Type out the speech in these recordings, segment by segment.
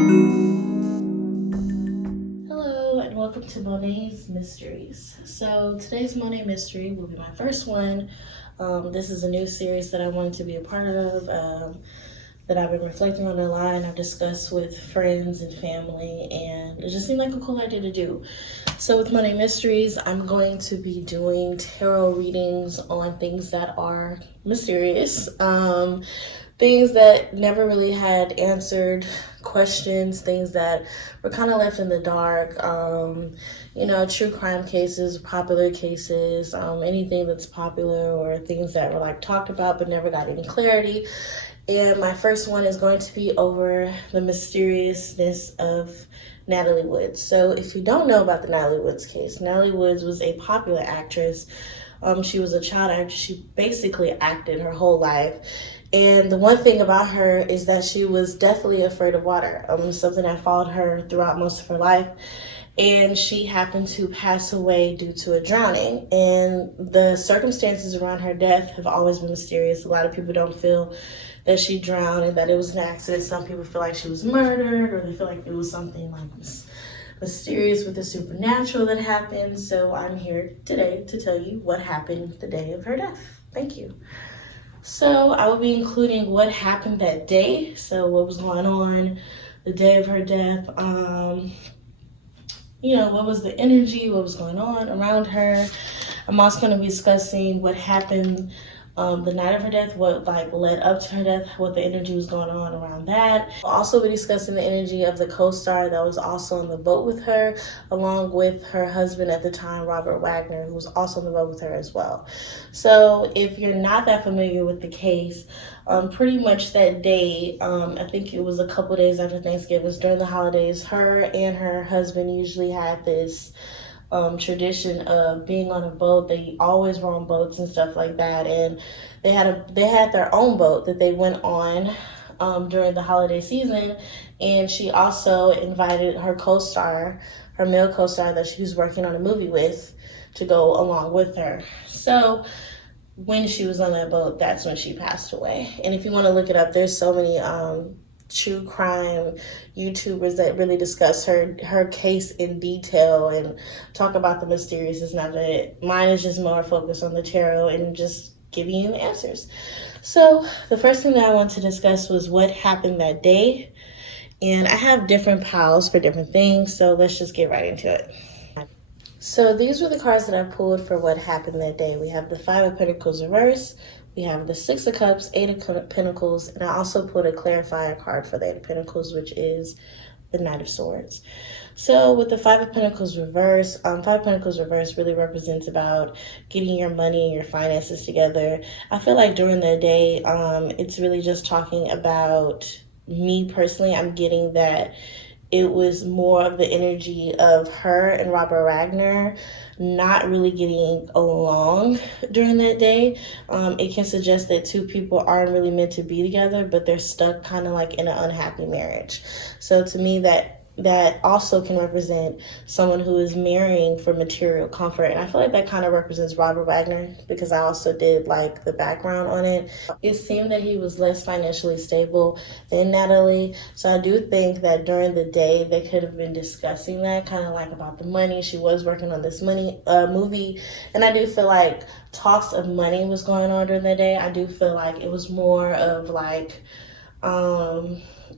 Hello and welcome to Monet's Mysteries. So today's Monet Mystery will be my first one. This is a new series that I wanted to be a part of, that I've been reflecting on online. I've discussed with friends and family, and it just seemed like a cool idea to do. So with Monet Mysteries, I'm going to be doing tarot readings on things that are mysterious. Things that never really had answered questions, things that were kind of left in the dark, true crime cases, popular cases, anything that's popular or things that were like talked about but never got any clarity. And my first one is going to be over the mysteriousness of Natalie Woods. So if you don't know about the Natalie Woods case, Natalie Woods was a popular actress. She was a child actress. She basically acted her whole life. And the one thing about her is that she was deathly afraid of water, something that followed her throughout most of her life. And she happened to pass away due to a drowning. And the circumstances around her death have always been mysterious. A lot of people don't feel that she drowned and that it was an accident. Some people feel like she was murdered, or they feel like it was something like mysterious with the supernatural that happened. So I'm here today to tell you what happened the day of her death. Thank you. So I will be including what happened that day. So what was going on the day of her death. What was the energy, what was going on around her. I'm also going to be discussing what happened the night of her death, what led up to her death, what the energy was going on around that. We'll also be discussing the energy of the co-star that was also on the boat with her, along with her husband at the time, Robert Wagner, who was also on the boat with her as well. So if you're not that familiar with the case, pretty much that day, I think it was a couple days after Thanksgiving, it was during the holidays, her and her husband usually had this tradition of being on a boat. They always were on boats and stuff like that, and they had their own boat that they went on during the holiday season. And she also invited her co-star, her male co-star that she was working on a movie with, to go along with her. So when she was on that boat, that's when she passed away. And if you want to look it up, there's so many true crime YouTubers that really discuss her case in detail and talk about the mysteriousness. Not that mine is just more focused on the tarot and just giving you the answers. So the first thing that I want to discuss was what happened that day. And I have different piles for different things, so let's just get right into it. So these were the cards that I pulled for what happened that day. We have the Five of Pentacles reverse, we have the Six of Cups, Eight of Pentacles, and I also pulled a clarifier card for the Eight of Pentacles, which is the Knight of Swords. So with the Five of Pentacles reverse, Five of Pentacles reverse really represents about getting your money and your finances together. I feel like during the day, it's really just talking about me personally. I'm getting that it was more of the energy of her and Robert Wagner not really getting along during that day. It can suggest that two people aren't really meant to be together, but they're stuck kind of like in an unhappy marriage. So to me, that also can represent someone who is marrying for material comfort. And I feel like that kind of represents Robert Wagner, because I also did like the background on it. It seemed that he was less financially stable than Natalie. So I do think that during the day they could have been discussing that, kind of like about the money. She was working on this movie. And I do feel like talks of money was going on during the day. I do feel like it was more of like,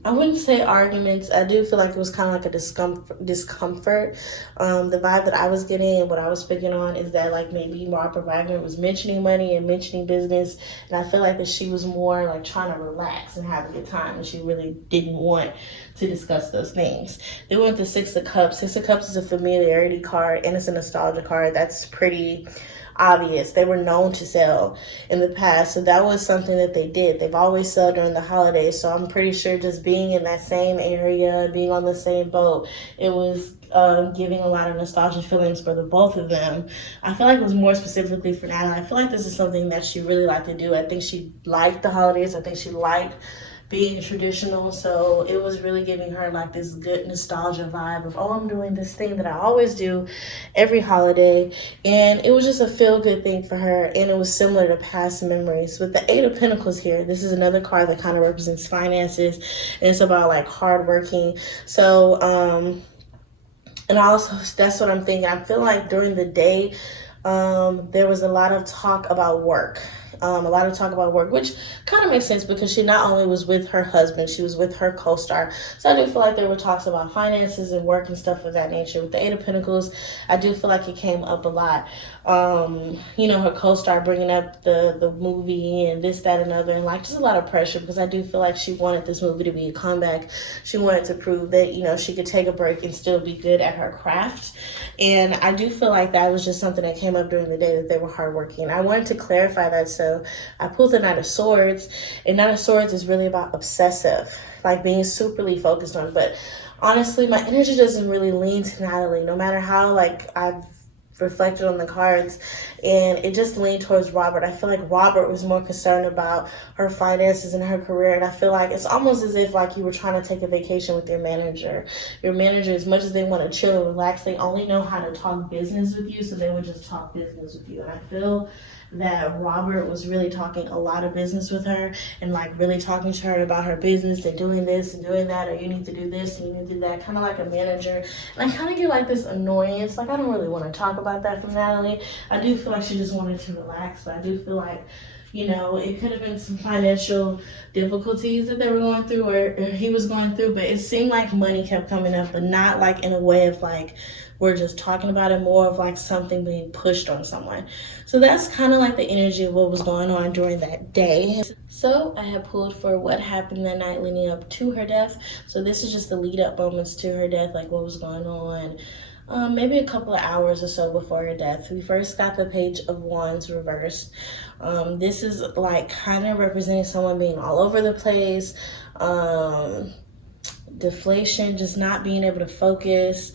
I wouldn't say arguments. I do feel like it was kind of like a discomfort. The vibe that I was getting and what I was picking on is that like maybe Robert Wagner was mentioning money and mentioning business, and I feel like that she was more like trying to relax and have a good time, and she really didn't want to discuss those things. They went with the Six of Cups. Six of Cups is a familiarity card and it's a nostalgia card. That's pretty obvious. They were known to sell in the past, so that was something that they did. They've always sold during the holidays, so I'm pretty sure just being in that same area, being on the same boat, it was giving a lot of nostalgia feelings for the both of them. I feel like it was more specifically for Natalie. I feel like this is something that she really liked to do. I think she liked the holidays. I think she liked being traditional. So it was really giving her like this good nostalgia vibe of, oh, I'm doing this thing that I always do every holiday. And it was just a feel good thing for her. And it was similar to past memories. With the Eight of Pentacles here, this is another card that kind of represents finances. And it's about like hard working. So, and also that's what I'm thinking. I feel like during the day, there was a lot of talk about work. Which kind of makes sense because she not only was with her husband, she was with her co-star. So I do feel like there were talks about finances and work and stuff of that nature. With the Eight of Pentacles, I do feel like it came up a lot. Her co-star bringing up the movie and this, that, and other, and like just a lot of pressure because I do feel like she wanted this movie to be a comeback. She wanted to prove that, she could take a break and still be good at her craft. And I do feel like that was just something that came up during the day, that they were hardworking. I wanted to clarify that, so I pulled the Knight of Swords, and Knight of Swords is really about obsessive, like being superly focused on. But honestly, my energy doesn't really lean to Natalie, no matter how I've reflected on the cards, and it just leaned towards Robert. I feel like Robert was more concerned about her finances and her career, and I feel like it's almost as if you were trying to take a vacation with your manager. Your manager, as much as they want to chill and relax, they only know how to talk business with you, so they would just talk business with you. And I feel that Robert was really talking a lot of business with her and really talking to her about her business and doing this and doing that, or you need to do this and you need to do that, kind of like a manager. And I kind of get this annoyance, I don't really want to talk about that from Natalie. I do feel like she just wanted to relax, but I do feel like it could have been some financial difficulties that they were going through or he was going through, but it seemed like money kept coming up, but not in a way of we're just talking about it, more of something being pushed on someone. So that's kind of the energy of what was going on during that day. So I have pulled for what happened that night leading up to her death. So this is just the lead up moments to her death, what was going on. Maybe a couple of hours or so before her death. We first got the Page of Wands reversed. This is kind of representing someone being all over the place, deflation, just not being able to focus.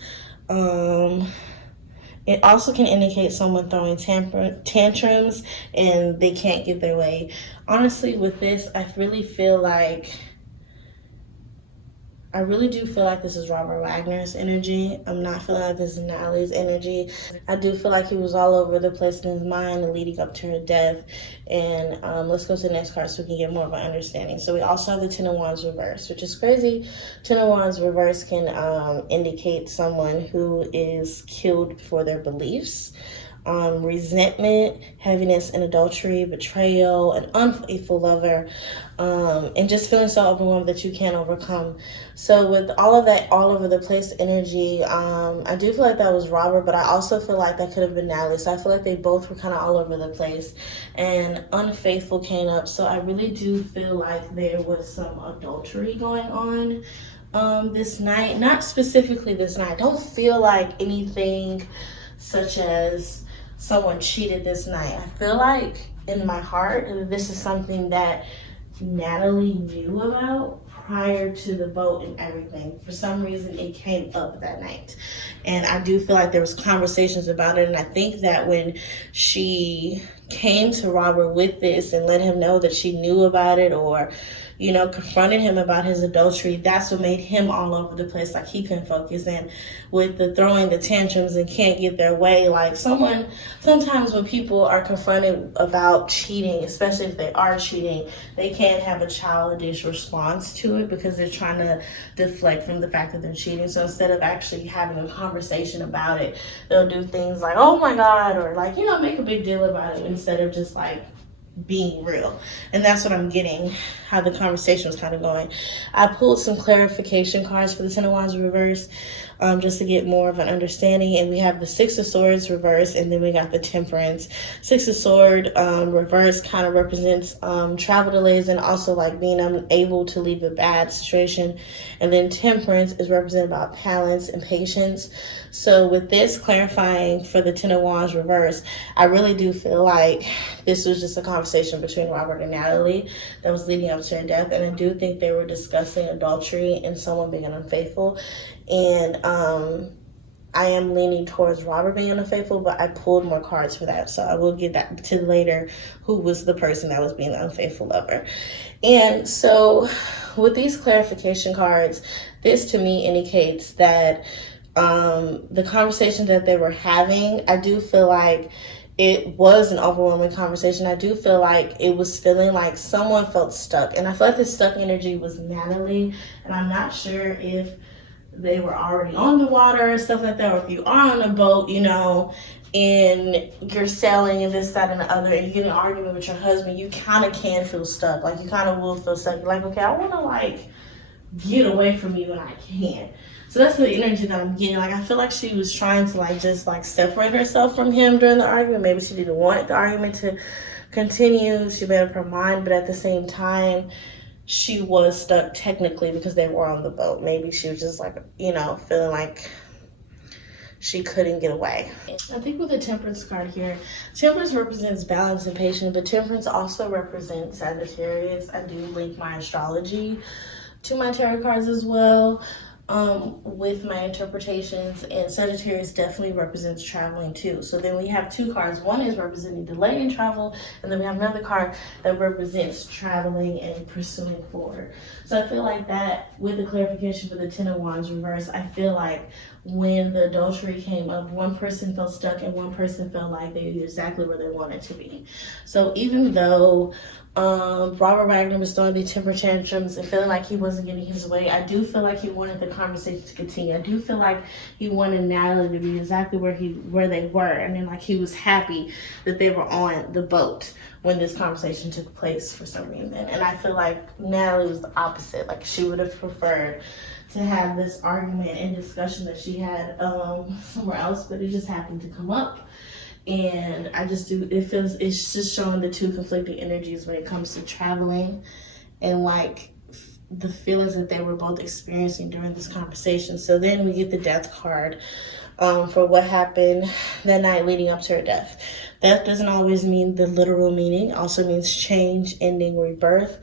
It also can indicate someone throwing tantrums and they can't get their way. Honestly, with this, I really do feel like this is Robert Wagner's energy. I'm not feeling like this is Natalie's energy. I do feel like he was all over the place in his mind and leading up to her death. And let's go to the next card so we can get more of an understanding. So we also have the Ten of Wands reverse, which is crazy. Ten of Wands reverse can indicate someone who is killed for their beliefs. Resentment, heaviness, and adultery, betrayal, an unfaithful lover, and just feeling so overwhelmed that you can't overcome. So with all of that all over the place energy, I do feel like that was Robert, but I also feel like that could have been Natalie. So I feel like they both were kind of all over the place, and unfaithful came up. So I really do feel like there was some adultery going on this night. Not specifically this night. I don't feel like anything such as someone cheated this night. I feel like in my heart this is something that Natalie knew about prior to the vote and everything. For some reason it came up that night, and I do feel like there was conversations about it. And I think that when she came to Robert with this and let him know that she knew about it, or confronted him about his adultery, that's what made him all over the place, he couldn't focus. And with the throwing the tantrums and can't get their way, sometimes when people are confronted about cheating, especially if they are cheating, they can't have a childish response to it because they're trying to deflect from the fact that they're cheating. So instead of actually having a conversation about it, they'll do things like, oh my God, or make a big deal about it instead of just being real. And that's what I'm getting, how the conversation was kind of going. I pulled some clarification cards for the Ten of Wands reverse, just to get more of an understanding. And we have the Six of Swords reverse, and then we got the Temperance. Six of Swords reverse kind of represents travel delays and also being unable to leave a bad situation. And then Temperance is represented by balance and patience. So with this clarifying for the Ten of Wands reverse, I really do feel like this was just a conversation between Robert and Natalie that was leading up to her death. And I do think they were discussing adultery and someone being unfaithful. And I am leaning towards Robert being unfaithful, but I pulled more cards for that. So I will get that to later, who was the person that was being the unfaithful lover. And so with these clarification cards, this to me indicates that the conversation that they were having, I do feel like it was an overwhelming conversation. I do feel like it was feeling like someone felt stuck. And I feel like this stuck energy was Natalie. And I'm not sure if they were already on the water and stuff like that, or if you are on a boat, you know, and you're sailing and this, that, and the other, and you get in an argument with your husband, you kind of can feel stuck. Like, you kind of will feel stuck. You're like, okay, I want to, like, get away from you, and I can't. So that's the energy that I'm getting. Like, I feel like she was trying to, like, just, like, separate herself from him during the argument. Maybe she didn't want the argument to continue. She made up her mind, but at the same time, she was stuck technically because they were on the boat. Maybe she was just, like, you know, feeling like she couldn't get away. I think with the Temperance card here, Temperance represents balance and patience, but Temperance also represents Sagittarius. I do link my astrology to my tarot cards as well, with my interpretations, and Sagittarius definitely represents traveling too. So then we have two cards. One is representing delay in travel, and then we have another card that represents traveling and pursuing forward. So I feel like that with the clarification for the Ten of Wands reverse, I feel like when the adultery came up, one person felt stuck and one person felt like they knew exactly where they wanted to be. So even though Robert Wagner was throwing the temper tantrums and feeling like he wasn't getting his way, I do feel like he wanted the conversation to continue. I do feel like he wanted Natalie to be exactly where they were, and then like he was happy that they were on the boat when this conversation took place for some reason. And I feel like Natalie was the opposite. Like, she would have preferred to have this argument and discussion that she had somewhere else, but it just happened to come up. And I just do, it's just showing the two conflicting energies when it comes to traveling and like the feelings that they were both experiencing during this conversation. So then we get the Death card for what happened that night leading up to her death. Death doesn't always mean the literal meaning. It also means change, ending, rebirth.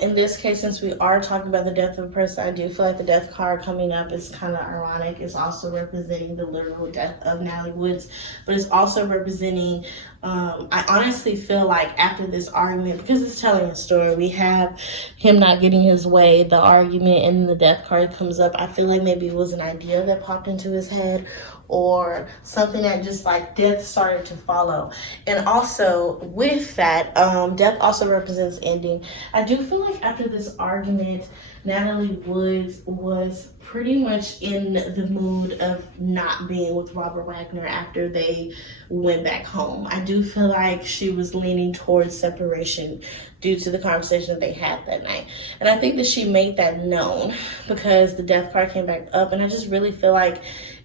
In this case, since we are talking about the death of a person, I do feel like the Death card coming up is kind of ironic. It's also representing the literal death of Natalie Woods, but it's also representing, I honestly feel like after this argument, because it's telling a story, we have him not getting his way, the argument, and the Death card comes up. I feel like maybe it was an idea that popped into his head, or something that just like death started to follow. And also with that, death also represents ending. I do feel like after this argument, Natalie Woods was pretty much in the mood of not being with Robert Wagner after they went back home. I do feel like she was leaning towards separation due to the conversation that they had that night. And I think that she made that known because the Death card came back up. And I just really feel like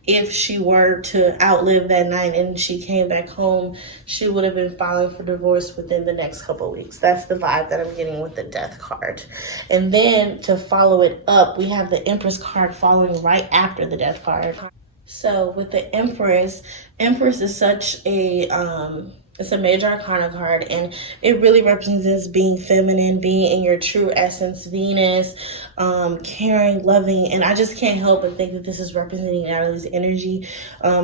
if she were to outlive that night and she came back home, she would have been filing for divorce within the next couple of weeks. That's the vibe that I'm getting with the Death card. And then to follow it up, we have the Empress card following right after the Death card. So with the Empress is such a it's a major arcana card, and it really represents being feminine, being in your true essence, Venus, caring, loving, and I just can't help but think that this is representing Natalie's energy.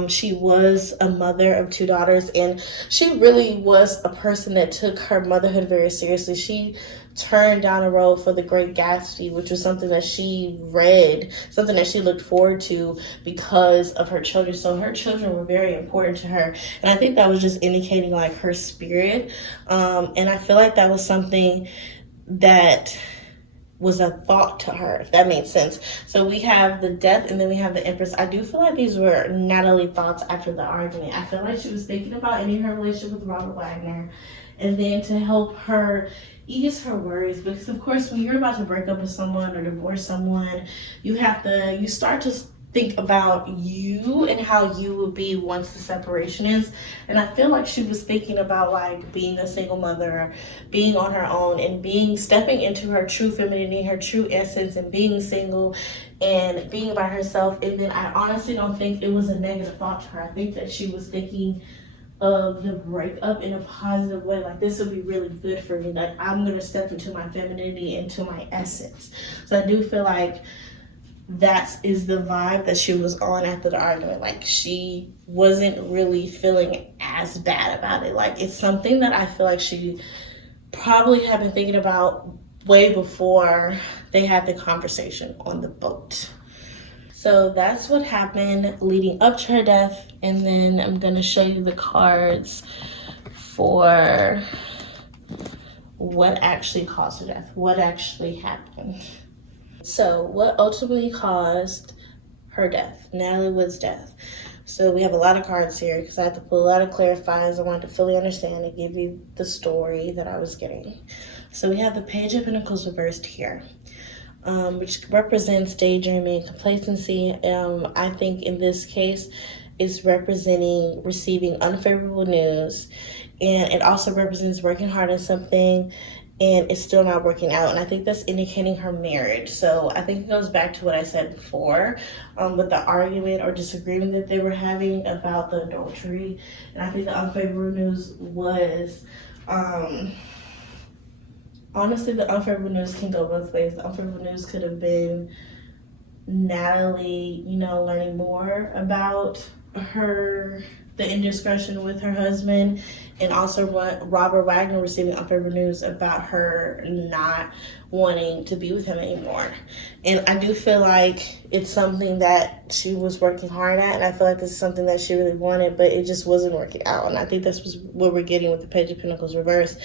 She was a mother of two daughters, and she really was a person that took her motherhood very seriously. She turned down a role for The Great Gatsby, which was something that she read, something that she looked forward to because of her children. So her children were very important to her. And I think that was just indicating like her spirit. And I feel like that was something that was a thought to her, if that makes sense. So we have the Death and then we have the Empress. I do feel like these were Natalie thoughts after the argument. I feel like she was thinking about ending her relationship with Robert Wagner, and then to help her ease her worries, because of course when you're about to break up with someone or divorce someone, you start to think about you and how you will be once the separation is. And I feel like she was thinking about like being a single mother, being on her own, and stepping into her true femininity, her true essence, and being single and being by herself. And then I honestly don't think it was a negative thought to her. I think that she was thinking of the breakup in a positive way. Like, this will be really good for me. Like, I'm gonna step into my femininity, into my essence. So I do feel like that is the vibe that she was on after the argument. Like, she wasn't really feeling as bad about it. Like, it's something that I feel like she probably had been thinking about way before they had the conversation on the boat. So that's what happened leading up to her death. And then I'm going to show you the cards for what actually caused her death, what actually happened. So what ultimately caused her death, Natalie Wood's death. So we have a lot of cards here because I had to pull a lot of clarifiers. I wanted to fully understand and give you the story that I was getting. So we have the Page of Pentacles reversed here, which represents daydreaming, complacency. I think in this case, it's representing receiving unfavorable news, and it also represents working hard on something and it's still not working out. And I think that's indicating her marriage. So I think it goes back to what I said before with the argument or disagreement that they were having about the adultery. And I think the unfavorable news was, honestly, the unfavorable news can go both ways. The unfavorable news could have been Natalie, learning more about the indiscretion with her husband, and also Robert Wagner receiving unfavorable news about her not wanting to be with him anymore. And I do feel like it's something that she was working hard at, and I feel like this is something that she really wanted, but it just wasn't working out. And I think that's what we're getting with the Page of Pentacles reversed.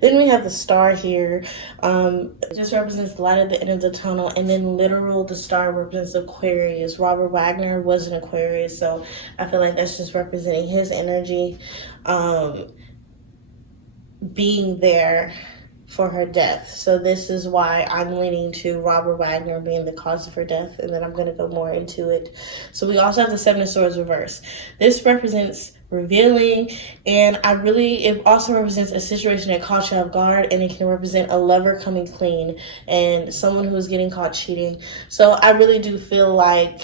Then we have the star here. It just represents the light at the end of the tunnel, and then literal, the star represents Aquarius. Robert Wagner was an Aquarius, so I feel like that's just representing his energy being there for her death. So this is why I'm leaning to Robert Wagner being the cause of her death, and then I'm going to go more into it. So we also have the Seven of Swords reversed. This represents revealing, and it also represents a situation that caught you off guard, and it can represent a lover coming clean and someone who is getting caught cheating. So I really do feel like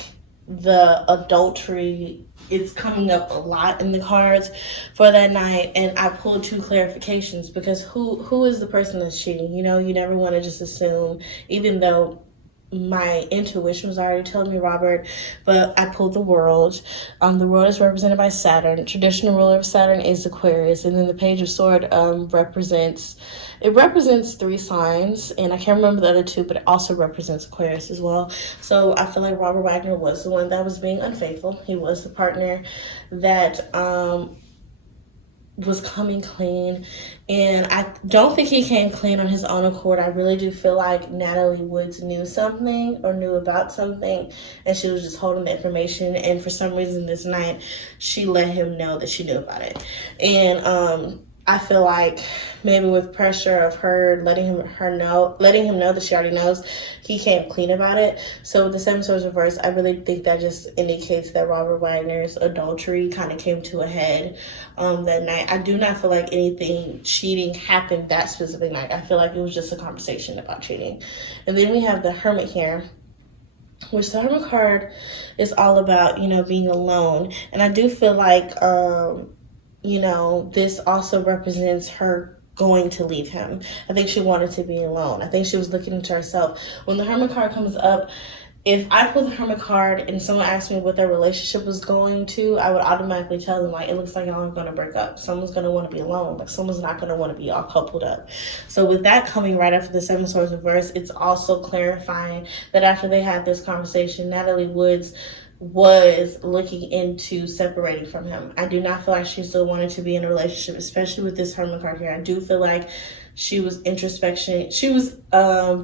the adultery is coming up a lot in the cards for that night, and I pulled two clarifications because who is the person that's cheating? You never want to just assume, even though my intuition was already telling me Robert, but I pulled the World. The World is represented by Saturn. Traditional ruler of Saturn is Aquarius, and then the Page of Sword represents three signs, and I can't remember the other two, but it also represents Aquarius as well. So I feel like Robert Wagner was the one that was being unfaithful. He was the partner that was coming clean, and I don't think he came clean on his own accord. I really do feel like Natalie Woods knew something or knew about something, and she was just holding the information, and for some reason this night she let him know that she knew about it. And I feel like maybe with pressure of her letting him know that she already knows, he came clean about it. So with the Seven Swords reversed, I really think that just indicates that Robert Wagner's adultery kind of came to a head that night. I do not feel like anything cheating happened that specific night. I feel like it was just a conversation about cheating. And then we have the Hermit here, which the Hermit card is all about, being alone. And I do feel like this also represents her going to leave him. I think she wanted to be alone. I think she was looking into herself. When the Hermit card comes up, if I pull the Hermit card and someone asked me what their relationship was going to, I would automatically tell them, like, it looks like y'all are going to break up. Someone's going to want to be alone. Like, someone's not going to want to be all coupled up. So with that coming right after the Seven Swords reverse, it's also clarifying that after they had this conversation, Natalie Woods was looking into separating from him. I do not feel like she still wanted to be in a relationship, especially with this Hermit card here. I do feel like she was introspection. She was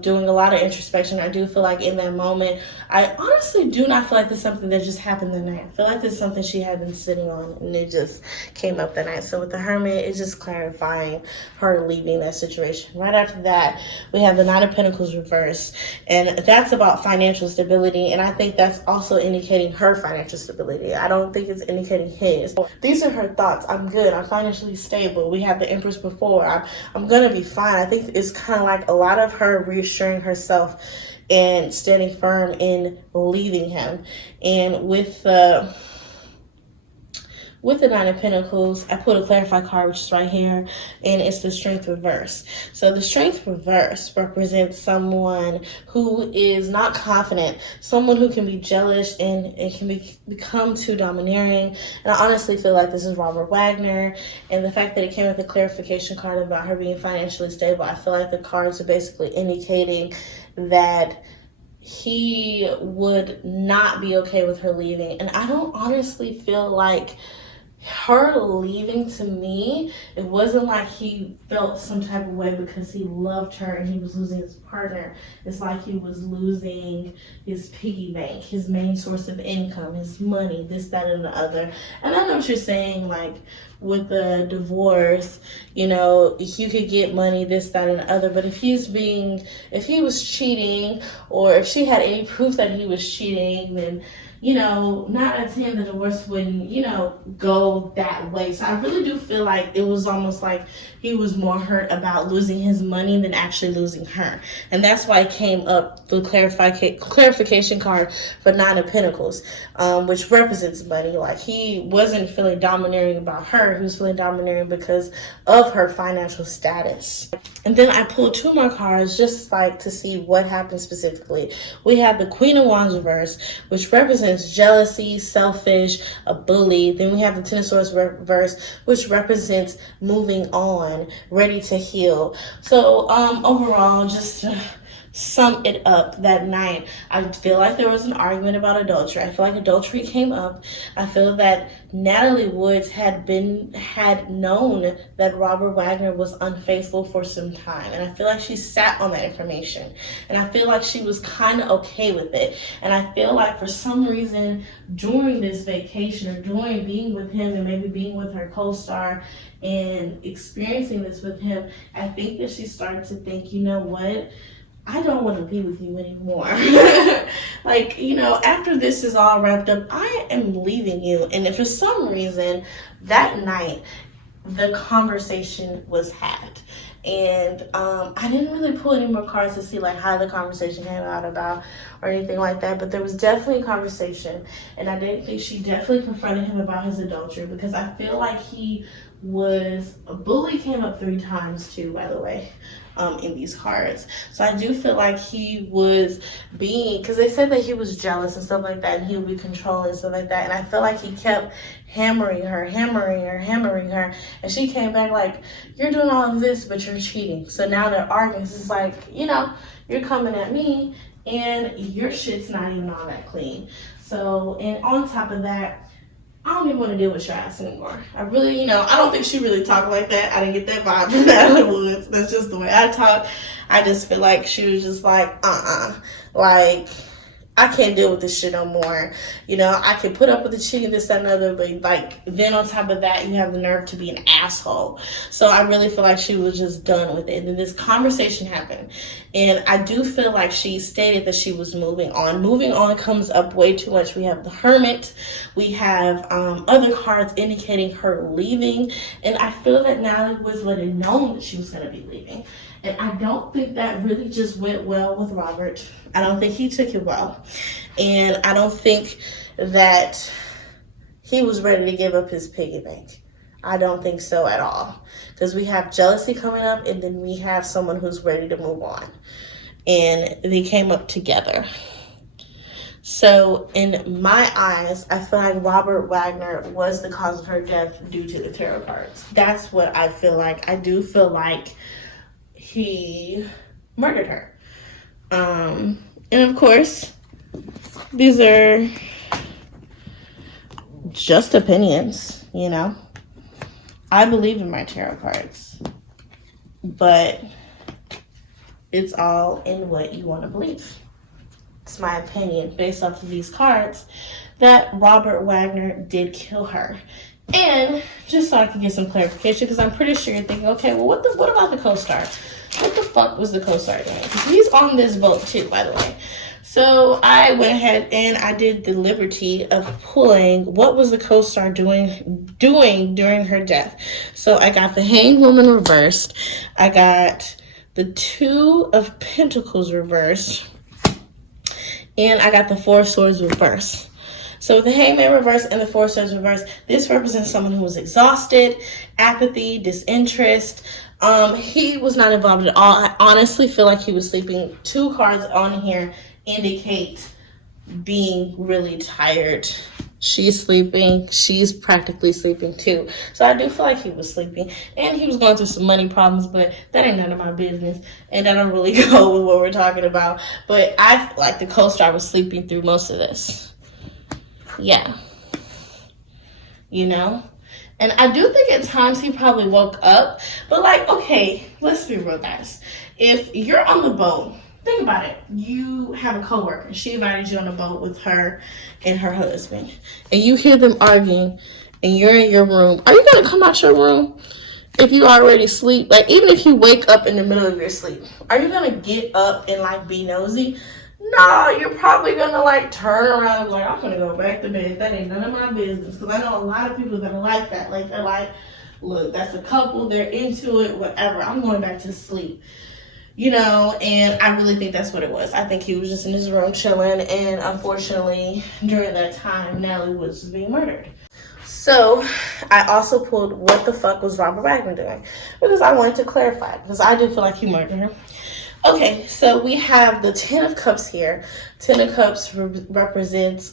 doing a lot of introspection. I do feel like in that moment, I honestly do not feel like this is something that just happened that night. I feel like this is something she had been sitting on and it just came up that night. So with the Hermit, it's just clarifying her leaving that situation. Right after that, we have the Nine of Pentacles reversed, and that's about financial stability, and I think that's also indicating her financial stability. I don't think it's indicating his. These are her thoughts. I'm good. I'm financially stable. We have the Empress before. I'm gonna be fine. I think it's kind of like a lot of her reassuring herself and standing firm in leaving him. And with the with the Nine of Pentacles, I put a clarify card, which is right here, and it's the Strength reverse. So the Strength reverse represents someone who is not confident, someone who can be jealous and can become too domineering. And I honestly feel like this is Robert Wagner, and the fact that it came with a clarification card about her being financially stable, I feel like the cards are basically indicating that he would not be okay with her leaving. And I don't honestly feel like her leaving, to me, it wasn't like he felt some type of way because he loved her and he was losing his partner. It's like he was losing his piggy bank, his main source of income, his money, this, that, and the other. And I know what you're saying, like with the divorce, you know, you could get money, this, that, and the other. But if he was cheating, or if she had any proof that he was cheating, then, you know, 9 out of 10, the divorce wouldn't, you know, go that way. So I really do feel like it was almost like he was more hurt about losing his money than actually losing her. And that's why it came up the clarification card for 9 of Pentacles, which represents money. Like, he wasn't feeling domineering about her. He was feeling domineering because of her financial status. And then I pulled 2 more cards just like to see what happened specifically. We have the Queen of Wands reverse, which represents jealousy, selfish, a bully. Then we have the Ten of Swords reverse, which represents moving on, ready to heal. So overall, just to sum it up, that night, I feel like there was an argument about adultery. I feel like adultery came up. I feel that Natalie Woods had known that Robert Wagner was unfaithful for some time, and I feel like she sat on that information, and I feel like she was kind of okay with it. And I feel like for some reason during this vacation, or during being with him and maybe being with her co-star and experiencing this with him, I think that she started to think, you know what, I don't want to be with you anymore. Like, you know, after this is all wrapped up, I am leaving you. And if for some reason that night the conversation was had, and I didn't really pull any more cards to see like how the conversation came out about or anything like that, but there was definitely a conversation, and I did think she definitely confronted him about his adultery, because I feel like a bully came up 3 times too, by the way, in these cards. So I do feel like he was because they said that he was jealous and stuff like that, and he would be controlling and stuff like that, and I feel like he kept hammering her, and she came back like, you're doing all of this, but you're cheating. So now they're arguing. It's like, you know, you're coming at me, and your shit's not even all that clean. So, and on top of that, I don't even want to deal with your ass anymore. I really, you know, I don't think she really talked like that. I didn't get that vibe from Natalie Woods. That's just the way I talk. I just feel like she was just like, like, I can't deal with this shit no more. You know, I can put up with the cheating, this, that, and other, but like, then on top of that, you have the nerve to be an asshole. So I really feel like she was just done with it. And then this conversation happened. And I do feel like she stated that she was moving on. Moving on comes up way too much. We have the Hermit. We have other cards indicating her leaving. And I feel that Natalie was letting know that she was going to be leaving. And I don't think that really just went well with Robert. I don't think he took it well. And I don't think that he was ready to give up his piggy bank. I don't think so at all. Because we have jealousy coming up, and then we have someone who's ready to move on. And they came up together. So in my eyes, I feel like Robert Wagner was the cause of her death due to the tarot cards. That's what I feel like. I do feel like he murdered her. And of course, these are just opinions, you know. I believe in my tarot cards, but it's all in what you want to believe. It's my opinion based off of these cards that Robert Wagner did kill her. And just so I can get some clarification, because I'm pretty sure you're thinking, okay, well, what about the co-star? What the fuck was the co-star doing? Because he's on this boat too, by the way. So I went ahead and I did the liberty of pulling what was the co-star doing during her death. So I got the Hanged Woman reversed. I got the 2 of Pentacles reversed. And I got the 4 of Swords reversed. So with the Hangman reverse and the Four Swords reverse, this represents someone who was exhausted, apathy, disinterest. He was not involved at all. I honestly feel like he was sleeping. 2 cards on here indicate being really tired. She's sleeping. She's practically sleeping too. So I do feel like he was sleeping. And he was going through some money problems, but that ain't none of my business. And that don't really go with what we're talking about. But I feel like the co-star was sleeping through most of this. Yeah. You know? And I do think at times he probably woke up. But like, okay, let's be real, guys. If you're on the boat, think about it. You have a coworker. She invited you on a boat with her and her husband. And you hear them arguing and you're in your room. Are you going to come out your room if you already sleep? Like, even if you wake up in the middle of your sleep, are you going to get up and, like, be nosy? No, you're probably going to, like, turn around and be like, I'm going to go back to bed. That ain't none of my business. Because I know a lot of people that are like that. Like, they're like, look, that's a couple. They're into it, whatever. I'm going back to sleep. You know, and I really think that's what it was. I think he was just in his room chilling, and unfortunately, during that time, Natalie Woods was being murdered. So, I also pulled what the fuck was Robert Wagner doing? Because I wanted to clarify, because I do feel like he murdered her. Okay, so we have the 10 of Cups here. 10 of Cups represents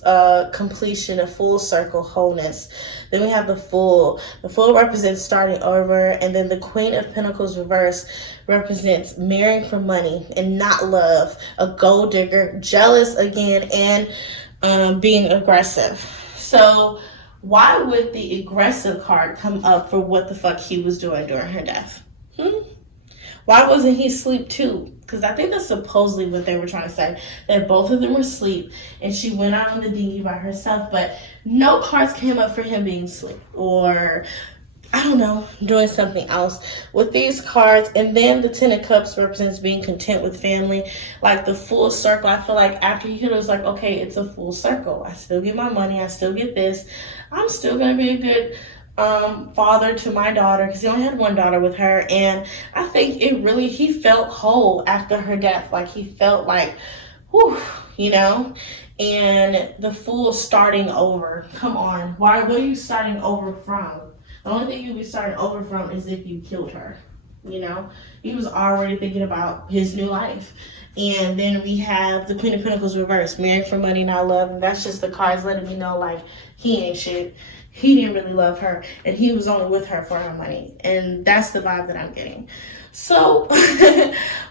completion, a full circle, wholeness. Then we have the Fool. The Fool represents starting over. And then the Queen of Pentacles reverse represents marrying for money and not love. A gold digger, jealous again, and being aggressive. So why would the aggressive card come up for what the fuck he was doing during her death? Why wasn't he asleep too? Because I think that's supposedly what they were trying to say, that both of them were asleep and she went out on the dinghy by herself, but no cards came up for him being asleep or, I don't know, doing something else with these cards. And then the 10 of Cups represents being content with family. Like the full circle, I feel like after he hit it was like, okay, it's a full circle. I still get my money. I still get this. I'm still going to be a good father to my daughter, because he only had one daughter with her. And I think he felt whole after her death. Like he felt like, whew, you know. And the Fool starting over. Come on, what are you starting over from? The only thing you'll be starting over from is if you killed her. You know, he was already thinking about his new life. And then we have the Queen of Pentacles reverse, married for money, not love. And that's just the cards letting me know, like, he ain't shit. He didn't really love her, and he was only with her for her money. And that's the vibe that I'm getting. So,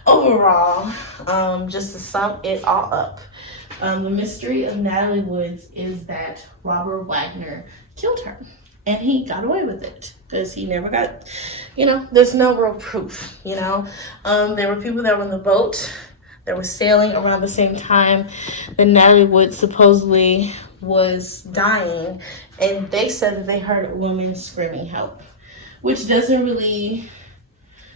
overall, just to sum it all up, the mystery of Natalie Woods is that Robert Wagner killed her. And he got away with it because he never got, you know, there's no real proof, you know. There were people that were on the boat that were sailing around the same time that Natalie Woods supposedly was dying, and they said that they heard a woman screaming help, which doesn't really,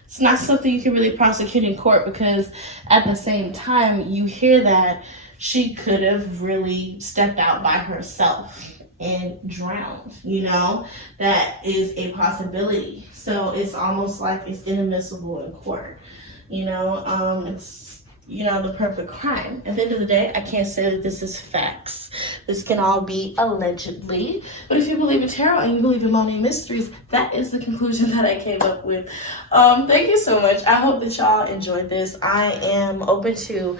it's not something you can really prosecute in court, because at the same time you hear that she could have really stepped out by herself and drowned, you know. That is a possibility. So it's almost like it's inadmissible in court, you know. It's, you know, the perfect crime. At the end of the day, I can't say that this is facts. This can all be allegedly. But if you believe in tarot and you believe in Monet Mysteries, that is the conclusion that I came up with. Thank you so much. I hope that y'all enjoyed this. I am open to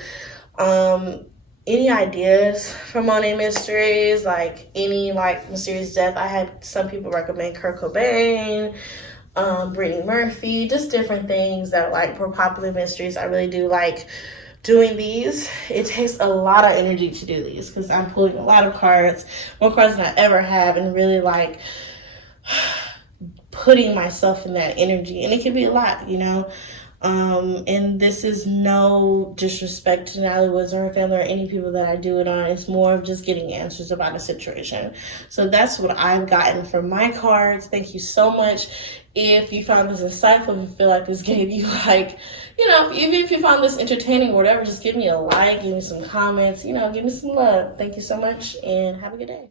any ideas for Monet Mysteries, like any like mysterious death. I had some people recommend Kurt Cobain, Brittany Murphy, just different things that like were popular mysteries. I really do like doing these. It takes a lot of energy to do these because I'm pulling a lot of cards, more cards than I ever have, and really like putting myself in that energy. And it can be a lot, you know. And this is no disrespect to Natalie Woods or her family or any people that I do it on. It's more of just getting answers about a situation. So that's what I've gotten from my cards. Thank you so much. If you found this insightful, if you feel like this gave you like, you know, even if you found this entertaining or whatever, just give me a like, give me some comments, you know, give me some love. Thank you so much and have a good day.